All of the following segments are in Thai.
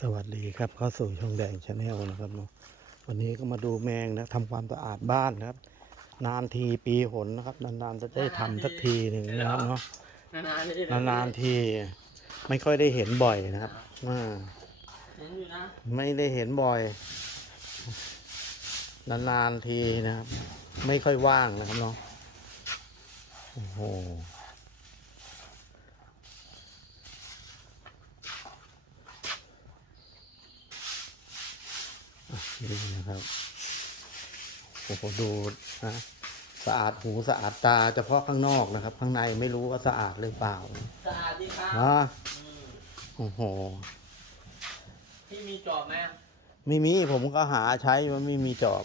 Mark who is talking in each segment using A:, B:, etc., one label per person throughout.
A: สวัสดีครับเข้าสู่ช่องแดงชาแนลนะครับเนาะวันนี้ก็มาดูแมงนะทำความสะอาดบ้านนะครับ นานทีปีหนนะครับ นานๆจะได้ทำสักทีหนึ่งนะครับเนาะ
B: นานๆเลย
A: นานๆทีไม่ค่อยได้เห็นบ่อยนะครับอ่า
B: เห็นอยู่นะ
A: ไม่ได้เห็นบ่อย นานๆทีนะครับ ไม่ค่อยว่างนะครับเนาะโอ้โห นี่นะครับโอ้โหดูนะสะอาดหูสะอาดตาเฉพาะข้างนอกนะครับ ข้างในไม่รู้ว่าสะอาดหรือเปล่า
B: สะอาดดีครับ
A: อ่า
B: อืม
A: โอ้โห
B: พี่มีจอบไหม
A: ไม่มีผมก็หาใช้ว่าไม่มีจอบ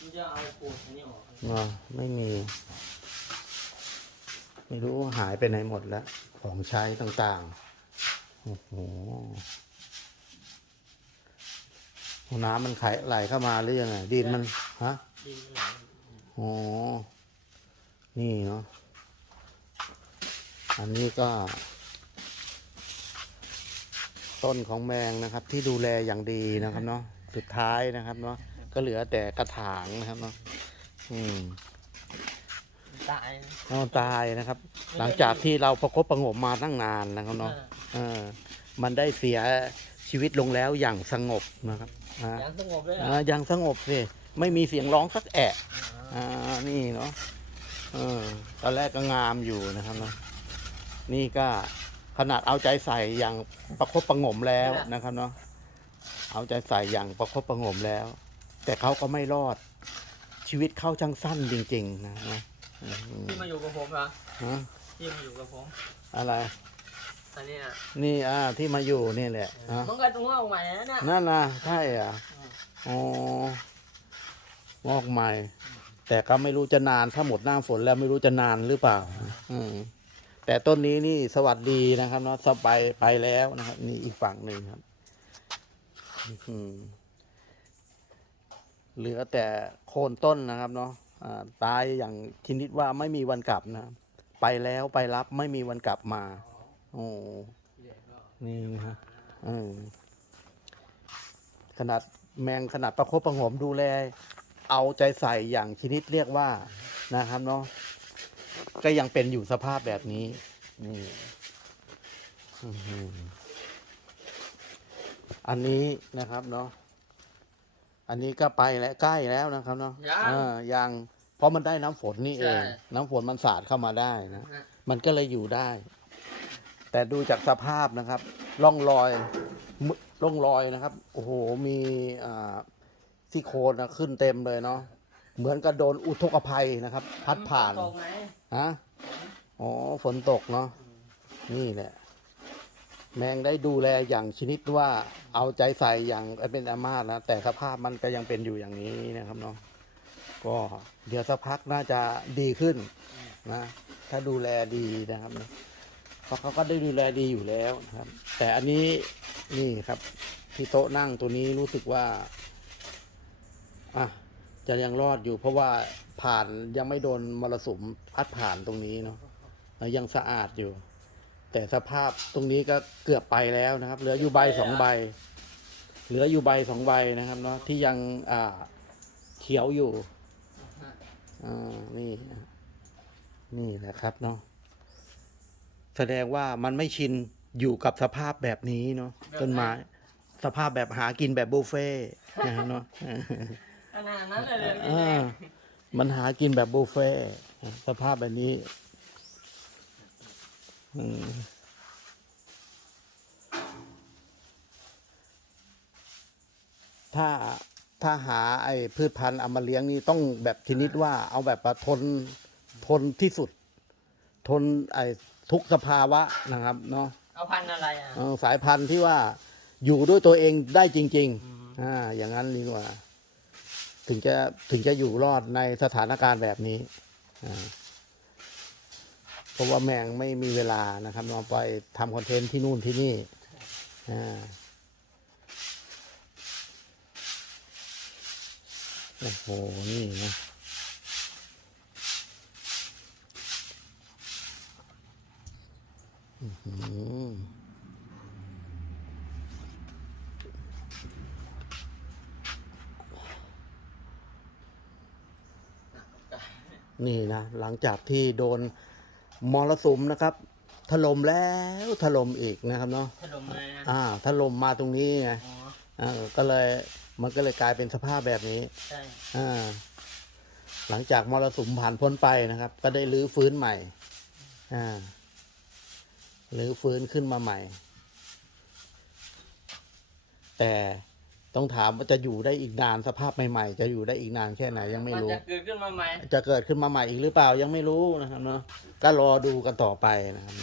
B: พี่จะเอาปูนอันนี้ออก
A: เนาะไม่มี ไม่รู้หายไปไหนหมดแล้ว ของใช้ต่างๆ โอ้โห น้ำมันไหลไหลเข้ามาหรือยังไงดินมันฮะ
B: ดินมันไหล
A: อ๋อนี่เนาะอันนี้ก็ ต้นของแมงนะครับ ที่ดูแลอย่างดีนะครับเนาะสุดท้ายนะครับเนาะก็เหลือแต่กระถางนะครับเนาะอืม
B: ตาย
A: นอนตายนะครับ หลังจากที่เราประคบประหงมมาตั้งนานนะครับเนาะเออมันได้เสียชีวิตลงแล้วอย่างสงบนะครับ อ่า
B: อย่างสงบเลยเหร
A: อ่า
B: อะ
A: อย่างสงบสิไม่มีเสียงร้องสักแอะอ่านี่เนาะเออตอนแรกก็งามอยู่นะครับเนาะนี่ก็ขนาดเอาใจใส่อย่างประคบประหงมแล้วนะครับเนาะเอาใจใส่อย่างประคบประหงมแล้ว แต่เขาก็ไม่รอด ชีวิตเขาช่างสั้นจริง ๆ นะนะอืม
B: พี่มาอยู่กับผมเหรอ
A: ฮะ
B: พี่มาอยู่กับผม
A: อะไร
B: อันนี้อะ
A: นี่อ่าที่มาอยู่นี่แหละอะ
B: มันก็ต้องออกใหม่แล้วนะ
A: นั่นนะใช่อะ
B: อืม
A: อ๋องอกใหม่ แต่ก็ไม่รู้จะนานถ้าหมดหน้าฝนแล้วไม่รู้จะนานหรือเปล่า อืมแต่ต้นนี้นี่สวัสดีนะครับเนาะสบายไปแล้วนะครับ นี่อีกฝั่งหนึ่งครับอืมเหลือแต่โคนต้นนะครับ เนาะอ่าตายอย่างชนิดว่าไม่มีวันกลับนะครับไปแล้วไปรับไม่มีวันกลับมา โอ้นี่นะฮะอืมขนาดแมงขนาดประคบประหงมดูแล เอาใจใส่อย่างชนิดเรียกว่านะครับเนาะก็ยังเป็นอยู่สภาพแบบนี้ นี่อื้อหืออันนี้นะครับเนาะอันนี้ก็ไปแล้วใกล้แล้วนะครับเนาะ
B: ยัง
A: เออยังเพราะมันได้น้ำฝนนี่เอง
B: ใช่
A: น้ำฝนมันสาดเข้ามาได้นะ
B: ฮะ
A: มันก็เลยอยู่ได้ แต่ดูจากสภาพนะครับร่องรอยมึร่องรอยนะครับ โอ้โห มีอ่าที่โคนนะขึ้นเต็มเลยเนาะเหมือนกับโดนอุทกภัยนะครับ พัดผ่าน
B: ตกไหม
A: ฮะอ๋อฝนตกเนาะนี่แหละแมงได้ดูแลอย่างชนิดว่าเอาใจใส่อย่างเป็นอามาตนะแต่สภาพมันก็ยังเป็นอยู่อย่างนี้นะครับเนาะก็เดี๋ยวสักพักน่าจะดีขึ้นนะ ถ้าดูแลดีนะครับนะ เพราะเขาก็ได้ดูแลดีอยู่แล้วนะครับ แต่อันนี้นี่ครับที่โต๊ะนั่งตัวนี้รู้สึกว่าอะจะยังรอดอยู่ เพราะว่าผ่านยังไม่โดนมรสุมพัดผ่านตรงนี้เนาะแล้วยังสะอาดอยู่ แต่สภาพตรงนี้ก็เกือบไปแล้วนะครับ เหลืออยู่ใบสองใบ เหลืออยู่ใบสองใบนะครับเนาะที่ยังอ่าเขียวอยู่อ่านี่ นี่แหละครับเนาะ แสดงว่ามันไม่ชินอยู่กับสภาพแบบนี้เนาะต้นไม้สภาพแบบหากินแบบบุฟเฟ่ต์นะครับเนาะ
B: ขนาดนั้นเลยเลยพี่
A: อ่ามันหากินแบบบุฟเฟ่ต์สภาพแบบนี้อืมถ้าถ้าหาไอ้พืชพันธุ์เอามาเลี้ยงนี่ต้องแบบชนิดว่าเอาแบบว่าทนทนที่สุด ทนไอ้ ทุกสภาวะนะครับเนาะ
B: เอาพันธุ์อะไรอะ
A: เออสายพันธุ์ที่ว่าอยู่ด้วยตัวเองได้จริง
B: อืม
A: ๆอ่าอย่างนั้นดีกว่า ถึงจะถึงจะอยู่รอดในสถานการณ์แบบนี้อ่าเพราะว่าแมงไม่มีเวลานะครับเราไปทำคอนเทนต์ที่นู่นที่นี่อ่าโอ้โห นี่นะ นี่นะ หลังจากที่โดนมรสุมนะครับถล่มแล้วถล่มอีกนะครับเนาะ
B: ถล่มมา
A: อ่าถล่มมาตรงนี้ไง
B: อ่า
A: ก็เลยมันก็เลยกลายเป็นสภาพแบบนี้
B: ใช่
A: หลังจากมรสุมผ่านพ้นไปนะครับ ก็ได้รื้อฟื้นใหม่อ่า รื้อฟื้นขึ้นมาใหม่ แต่ต้องถามว่าจะอยู่ได้อีกนานสภาพใหม่ๆ จะอยู่ได้อีกนานแค่ไหนยังไม่
B: มัน
A: รู้
B: จะเกิดขึ้นมาใหม่
A: จะเกิดขึ้นมาใหม่อีกหรือเปล่ายังไม่รู้นะครับเนาะก็รอดูกันต่อไปนะครับ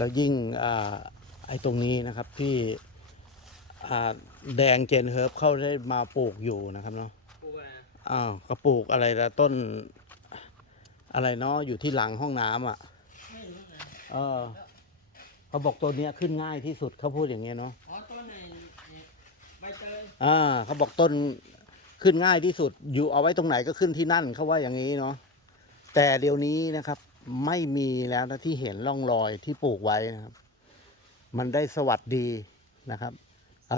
A: แล้วยิ่งอ่าไอ้ตรงนี้นะครับที่อ่าแดงเจนเฮิร์บเข้าได้มาปลูกอยู่นะครับเนาะ
B: ปลูกอะไรนะ
A: อ้าวกระปลูกอะไรละต้น อะไรเนาะอยู่ที่หลังห้องน้ำอะ
B: ไม่รู้นะ
A: เออเขาบอกต้นเนี้ยขึ้นง่ายที่สุดเขาพูดอย่างเงี้ยเนาะ
B: อ๋อต้นไหนใบเตย
A: อ่าเขาบอกต้นขึ้นง่ายที่สุด อยู่เอาไว้ตรงไหนก็ขึ้นที่นั่นเขาว่าอย่างนี้เนาะแต่เดี๋ยวนี้นะครับ ไม่มีแล้วนะที่เห็นร่องรอยที่ปลูกไว้นะครับ มันได้สวัสดีนะครับ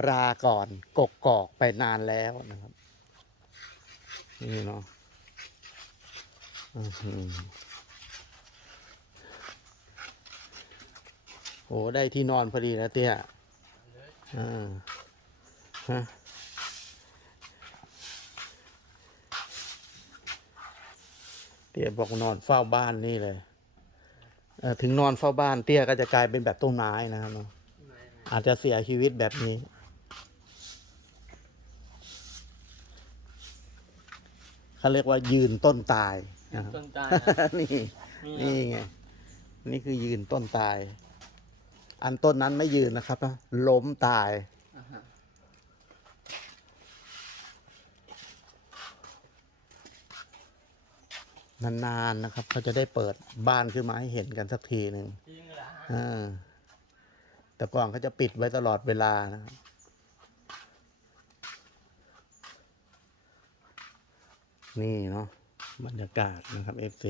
A: ราก่อนกกกอกไปนานแล้วนะครับนี่เนาะอื้อหือโอ้ได้ที่นอนพอดีแล้วเตี้ยอ่าฮะ เตี้ยบอกนอนเฝ้าบ้านนี่เลยเออถึงนอนเฝ้าบ้าน เตี้ยก็จะกลายเป็นแบบต้นไม้นะครับเนาะ
B: ไม่ไม่
A: อาจจะเสียชีวิตแบบนี้ เขาเรียกว่ายืนต้นตายนะครับ
B: ต้นตาล
A: นี่
B: นี่
A: นี่ไง นี่คือยืนต้นตาย อันต้นนั้นไม่ยืนนะครับนะล้มตาย
B: อ่าฮะ
A: นานๆนะครับ เขาจะได้เปิดบ้านขึ้นมาให้เห็นกันสักทีหนึ่ง
B: จริงเหรอฮะ
A: อ่าแต่ก่อนเขาจะปิดไว้ตลอดเวลานะครับนี่เนาะบรรยากาศนะครับ FC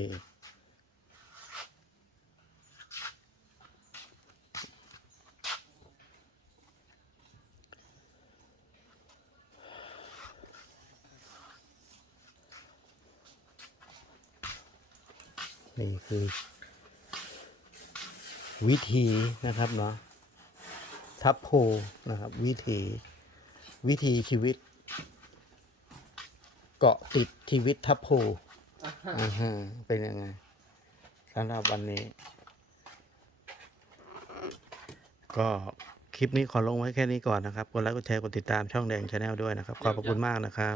A: นี่คือ วิธีนะครับเนาะทับโพนะครับ วิธีวิธีชีวิต เกาะติดชีวิตทับโพ
B: อ่าฮะ
A: อ่าฮะเป็นยังไงสำหรับวันนี้ ก็คลิปนี้ขอลงไว้แค่นี้ก่อนนะครับ กดไลค์ กดแชร์ กดติดตามช่องแดงชาแนลด้วยนะครับ ขอบพระคุณมากนะครับ